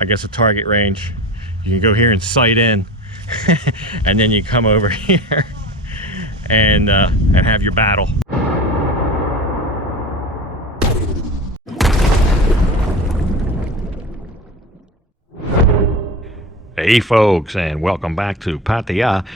I guess, a target range. You can go here and sight in, and then you come over here and have your battle. Hey folks, and welcome back to Pattaya.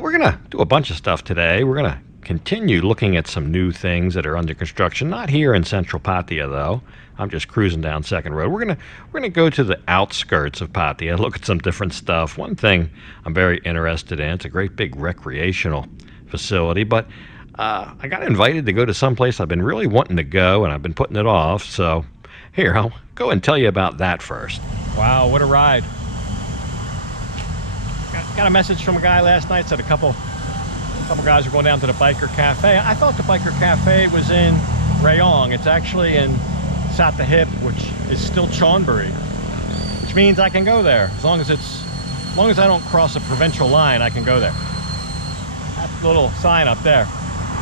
We're gonna do a bunch of stuff today. We're gonna continue looking at some new things that are under construction. Not here in central Pattaya though. I'm just cruising down Second Road. We're gonna go to the outskirts of Pattaya, look at some different stuff. One thing I'm very interested in, it's a great big recreational facility, but I got invited to go to some place I've been really wanting to go, and I've been putting it off. So here, I'll go and tell you about that first. Wow, what a ride. Got a message from a guy last night, said a couple guys were going down to the biker cafe. I thought the biker cafe was in Rayong. It's actually in Pattaya Hip, which is still Chonburi, which means I can go there as long as I don't cross a provincial line. I can go there. That's the little sign up there.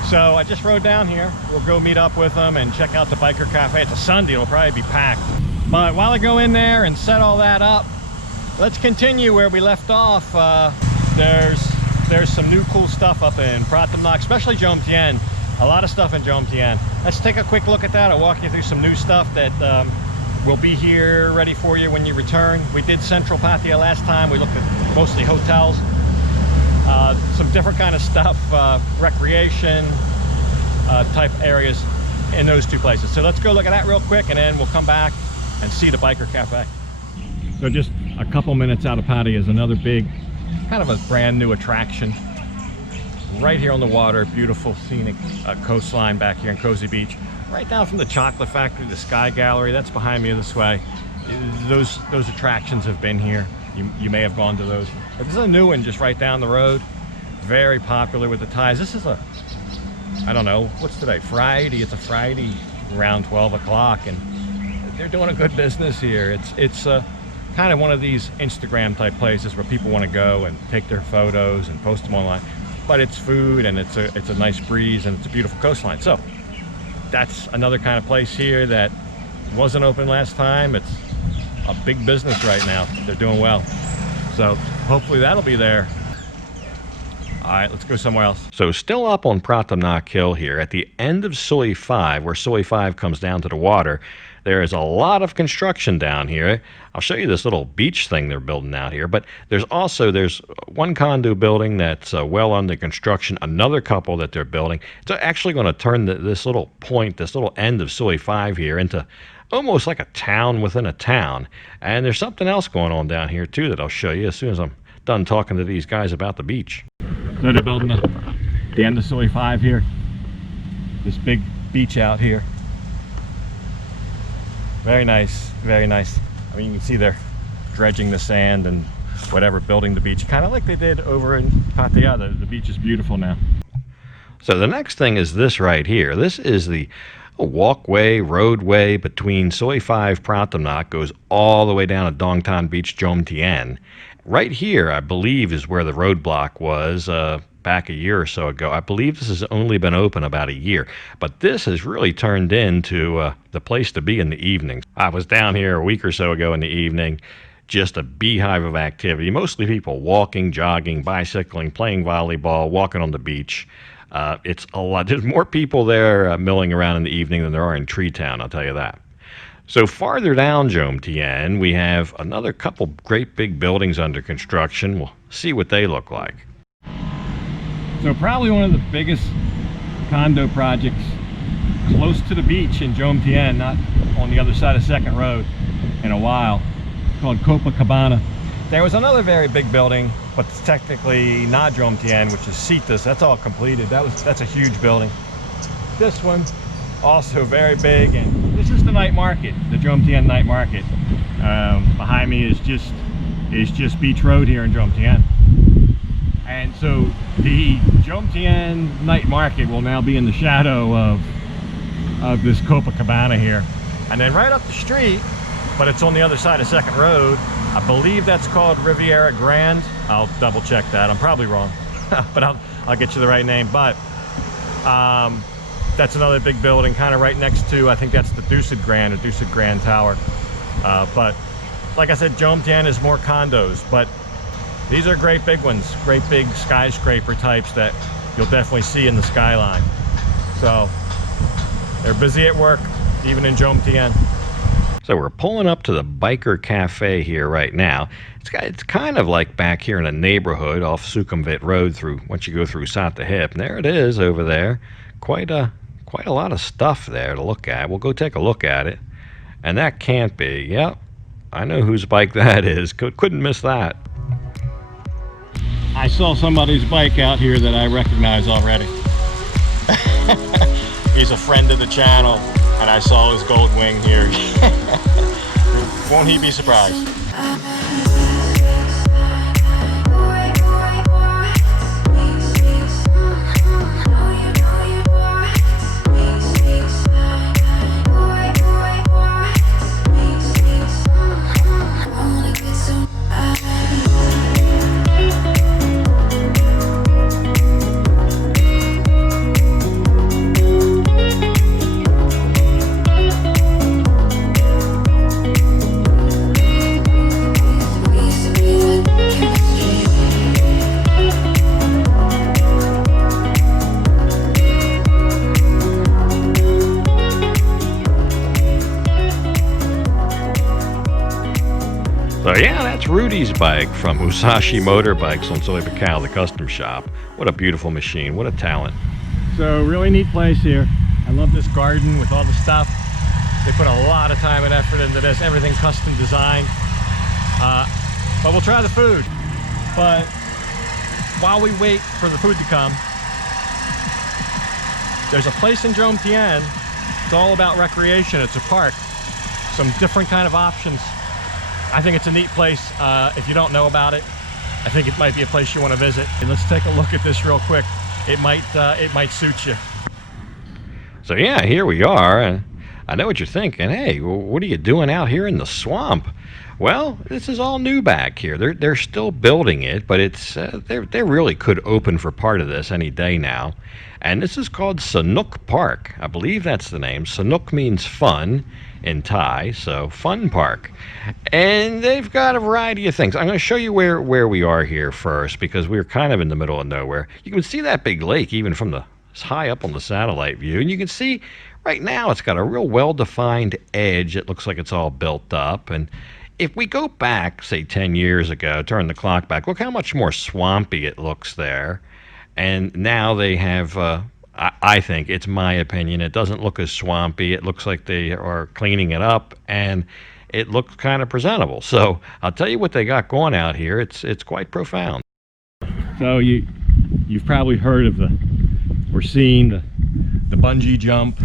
So I just rode down here. We'll go meet up with them and check out the biker cafe. It's a Sunday, it'll probably be packed. But while I go in there and set all that up, let's continue where we left off. There's some new cool stuff up in Pratamnak, especially Jomtien. A lot of stuff in Jomtien. Let's take a quick look at that. I'll walk you through some new stuff that will be here ready for you when you return. We did Central Pattaya last time. We looked at mostly hotels, some different kind of stuff, recreation type areas in those two places. So let's go look at that real quick, and then we'll come back and see the biker cafe. So just a couple minutes out of Pattaya is another big, kind of a brand new attraction. Right here on the water, beautiful scenic coastline back here in Cozy Beach. Right down from the chocolate factory, the Sky Gallery, that's behind me this way. Those attractions have been here. You may have gone to those. But this is a new one just right down the road. Very popular with the Thais. This is I don't know, what's today? Friday. It's a Friday around 12 o'clock, and they're doing a good business here. It's kind of one of these Instagram type places where people want to go and take their photos and post them online, but it's food, and it's a nice breeze, and it's a beautiful coastline. So that's another kind of place here that wasn't open last time. It's a big business right now. They're doing well, so hopefully that'll be there. All right, let's go somewhere else. So still up on Pratumnak Hill here at the end of Soi 5, where Soi 5 comes down to the water, there is a lot of construction down here. I'll show you this little beach thing they're building out here, but there's one condo building that's well under construction, another couple that they're building. It's actually going to turn this little point, this little end of Soi 5 here into almost like a town within a town. And there's something else going on down here too that I'll show you as soon as I'm done talking to these guys about the beach. So they're building the end of Soi 5 here. This big beach out here. Very nice, very nice. I mean, you can see they're dredging the sand and whatever, building the beach, kind of like they did over in Pattaya. The beach is beautiful now. So the next thing is this right here. This is the roadway between Soi 5 Pratamnak, goes all the way down to Dongtan Beach, Jomtien. Right here, I believe, is where the roadblock was back a year or so ago. I believe this has only been open about a year, but this has really turned into the place to be in the evenings. I was down here a week or so ago in the evening, just a beehive of activity. Mostly people walking, jogging, bicycling, playing volleyball, walking on the beach. It's a lot. There's more people there milling around in the evening than there are in Tree Town, I'll tell you that. So farther down Jomtien, we have another couple great big buildings under construction. We'll see what they look like. So probably one of the biggest condo projects close to the beach in Jomtien, not on the other side of Second Road in a while, called Copacabana. There was another very big building, but it's technically not Jomtien, which is Sitas. That's all completed. That's a huge building. This one, also very big, and this is the night market, the Jomtien night market. Behind me is just Beach Road here in Jomtien. And so the Jomtien night market will now be in the shadow of this Copacabana here. And then right up the street, but it's on the other side of Second Road, I believe that's called Riviera Grand. I'll double check that. I'm probably wrong, but I'll get you the right name. But that's another big building kind of right next to, I think that's the Dusit Grand or Dusit Grand Tower. But like I said, Jomtien is more condos, but these are great big ones, great big skyscraper types that you'll definitely see in the skyline. So they're busy at work, even in Jomtien. So we're pulling up to the biker cafe here right now. It's kind of like back here in a neighborhood off Sukhumvit Road once you go through Sat the Hip. And there it is over there. Quite a lot of stuff there to look at. We'll go take a look at it. And that can't be. Yep, I know whose bike that is. Couldn't miss that. I saw somebody's bike out here that I recognize already. He's a friend of the channel, and I saw his gold wing here. Won't he be surprised? So yeah, that's Rudy's bike from Musashi Motorbikes on Soy Bacal, the custom shop. What a beautiful machine, what a talent. So really neat place here. I love this garden with all the stuff. They put a lot of time and effort into this, everything custom designed. But we'll try the food. But while we wait for the food to come, there's a place in Jomtien. It's all about recreation. It's a park. Some different kind of options. I think it's a neat place. If you don't know about it, I think it might be a place you want to visit. And let's take a look at this real quick. It might suit you. So yeah, here we are. And I know what you're thinking. Hey, what are you doing out here in the swamp? Well, this is all new back here. They're still building it, but it's they really could open for part of this any day now. And this is called Sanuk Park. I believe that's the name. Sanuk means fun in Thai, so fun park. And they've got a variety of things. I'm going to show you where we are here first, because we're kind of in the middle of nowhere. You can see that big lake even from it's high up on the satellite view, and you can see right now it's got a real well-defined edge. It looks like it's all built up. And if we go back, say 10 years ago, turn the clock back, look how much more swampy it looks there. And now they have, I think, it's my opinion, it doesn't look as swampy. It looks like they are cleaning it up, and it looks kind of presentable. So I'll tell you what they got going out here. It's quite profound. So you've probably heard of we're seeing the bungee jump.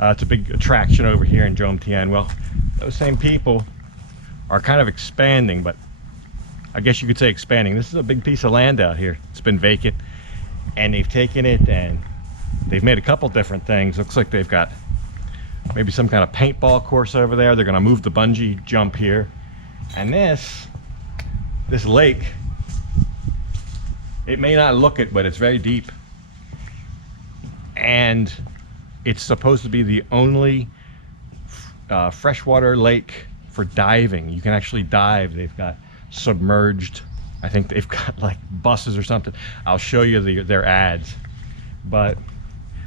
It's a big attraction over here in Jomtien. Well, those same people are kind of expanding, but I guess you could say expanding. This is a big piece of land out here. It's been vacant, and they've taken it and they've made a couple different things. Looks like they've got maybe some kind of paintball course over there. They're going to move the bungee jump here. And this lake, it may not look it, but it's very deep. And it's supposed to be the only freshwater lake for diving. You can actually dive. They've got submerged, I think they've got like buses or something. I'll show you their ads, but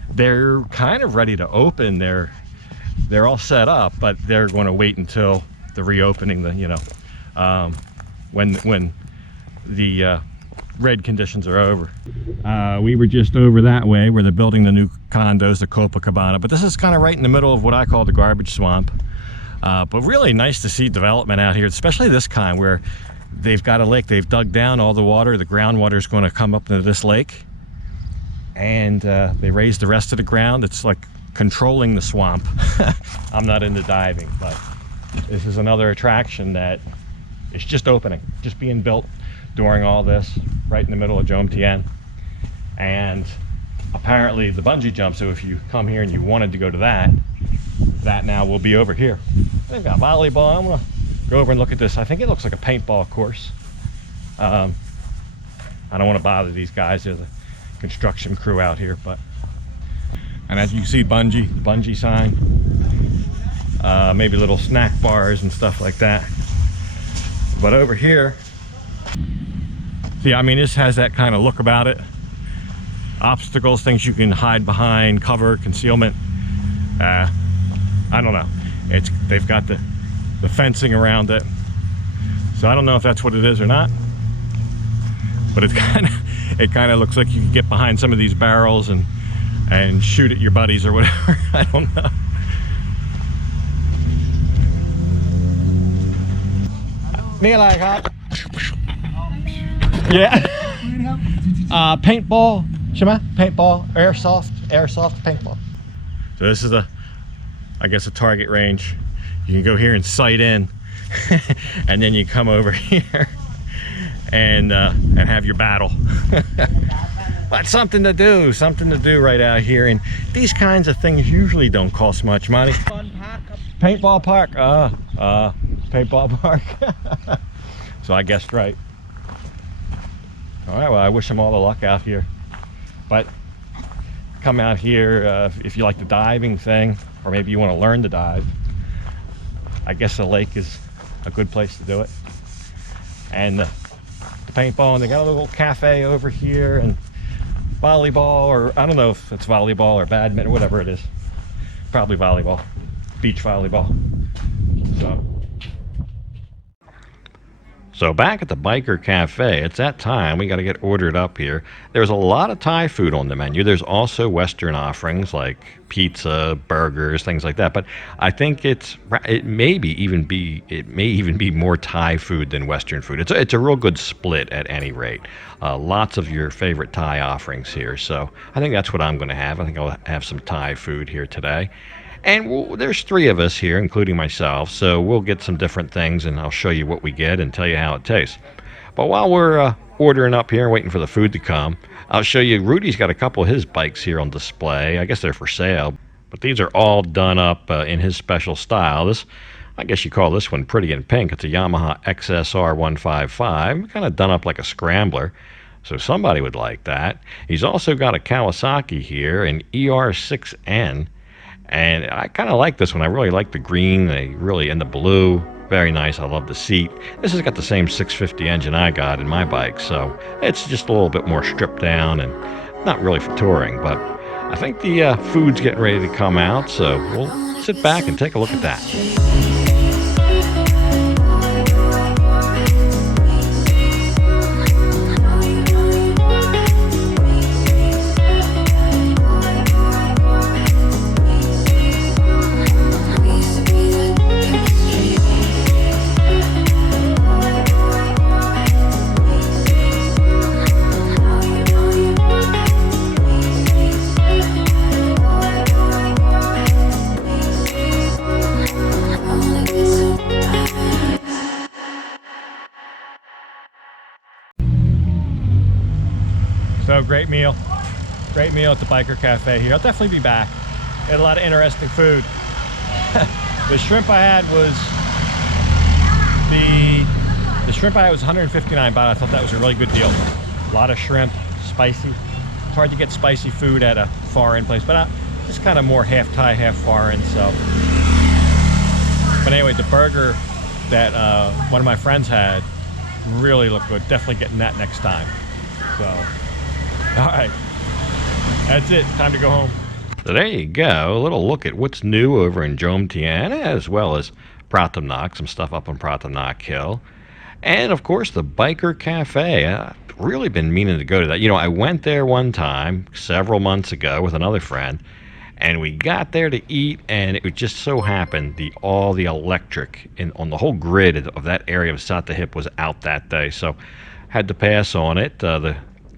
they're kind of ready to open. They're all set up, but they're going to wait until the reopening, when the red conditions are over. We were just over that way where they're building the new condos, the Copacabana, but this is kind of right in the middle of what I call the garbage swamp. But really nice to see development out here, especially this kind where they've got a lake. They've dug down all the water. The groundwater is going to come up into this lake, and they raised the rest of the ground. It's like controlling the swamp. I'm not into diving, but this is another attraction that is just opening, just being built during all this, right in the middle of Jomtien. And apparently the bungee jump, so if you come here and you wanted to go to that now will be over here. They've got volleyball. I'm gonna go over and look at this. I think it looks like a paintball course. I don't want to bother these guys. There's a construction crew out here, and as you can see, bungee sign, maybe little snack bars and stuff like that. But over here, see, I mean, this has that kind of look about it. Obstacles, things you can hide behind, cover, concealment. I don't know. They've got the fencing around it. So I don't know if that's what it is or not. But it kind of looks like you can get behind some of these barrels and shoot at your buddies or whatever. I don't know. Yeah. Paintball. Paintball. Airsoft paintball. So this is I guess a target range. You can go here and sight in and then you come over here and have your battle. But something to do right out here. And these kinds of things usually don't cost much money. Paintball park. Paintball park. So I guessed right. All right, well, I wish them all the luck out here. But come out here if you like the diving thing, or maybe you want to learn to dive. I guess the lake is a good place to do it. And the paintball, and they got a little cafe over here, and volleyball, or I don't know if it's volleyball or badminton, whatever it is. Probably volleyball, beach volleyball. So back at the Biker Cafe, it's that time. We got to get ordered up here. There's a lot of Thai food on the menu. There's also Western offerings like pizza, burgers, things like that. But I think it may even be more Thai food than Western food. It's a real good split at any rate. Lots of your favorite Thai offerings here. So I think that's what I'm going to have. I think I'll have some Thai food here today. And there's 3 of us here, including myself, so we'll get some different things, and I'll show you what we get and tell you how it tastes. But while we're ordering up here, waiting for the food to come, I'll show you, Rudy's got a couple of his bikes here on display. I guess they're for sale, but these are all done up in his special style. I guess you call this one pretty in pink. It's a Yamaha XSR 155, kind of done up like a scrambler. So somebody would like that. He's also got a Kawasaki here, an ER6N. And I kind of like this one. I really like the green, and the blue. Very nice. I love the seat. This has got the same 650 engine I got in my bike, so it's just a little bit more stripped down and not really for touring. But I think the food's getting ready to come out, so we'll sit back and take a look at that. So great meal at the Biker Cafe here. I'll definitely be back. Had a lot of interesting food. The shrimp I had was the shrimp I had was 159 baht. I thought that was a really good deal. A lot of shrimp, spicy. It's hard to get spicy food at a foreign place, but just kind of more half Thai, half foreign. So, but anyway, the burger that one of my friends had really looked good. Definitely getting that next time. So, all right, that's it. Time to go home. So there you go. A little look at what's new over in Jomtien, as well as Pratumnak, some stuff up on Pratumnak Hill. And of course, the Biker Cafe. I've really been meaning to go to that. You know, I went there one time several months ago with another friend, and we got there to eat, and it just so happened all the electric on the whole grid of that area of Satahip was out that day, so had to pass on it.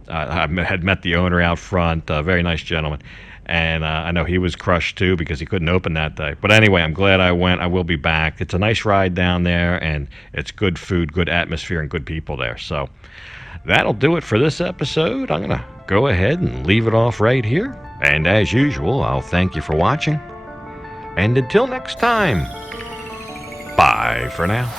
I had met the owner out front, a very nice gentleman, and I know he was crushed too because he couldn't open that day. But anyway, I'm glad I went. I will be back. It's a nice ride down there, and it's good food, good atmosphere, and good people there. So that'll do it for this episode. I'm going to go ahead and leave it off right here. And as usual, I'll thank you for watching. And until next time, bye for now.